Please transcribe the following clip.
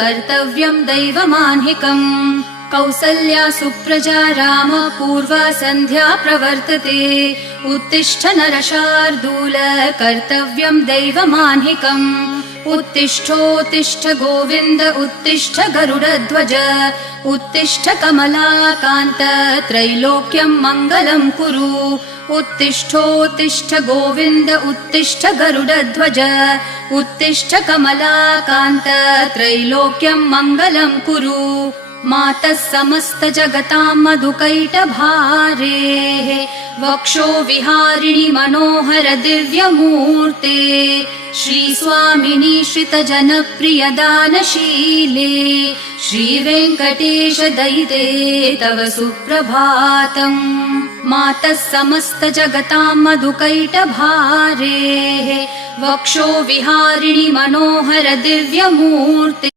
कर्तव्यं दैवमान्हिकम् कौसल्या सुप्रजा राम पूर्वा सन्ध्या प्रवर्तते उत्तिष्ठ नरशार्दूल कर्तव्यं दैवमान्हिकम् उत्तिष्ठोत्तिष्ठ गोविन्द उत्तिष्ठ गरुडध्वज उत्तिष्ठ कमलाकान्त त्रैलोक्यं मङ्गलं कुरु उत्तिष्ठोत्तिष्ठ गोविन्द उत्तिष्ठ गरुडध्वज उत्तिष्ठ कमलाकान्त त्रैलोक्यं मङ्गलं कुरु मातः समस्त जगतां मधुकैटभारेः वक्षो विहारिणि मनोहर दिव्यमूर्ते श्रीस्वामिनि श्रितजनप्रिय दानशीले श्रीवेङ्कटेश दयिते तव सुप्रभातम् मातः समस्त जगतां मधुकैटभारेः वक्षो विहारिणि मनोहर दिव्यमूर्ते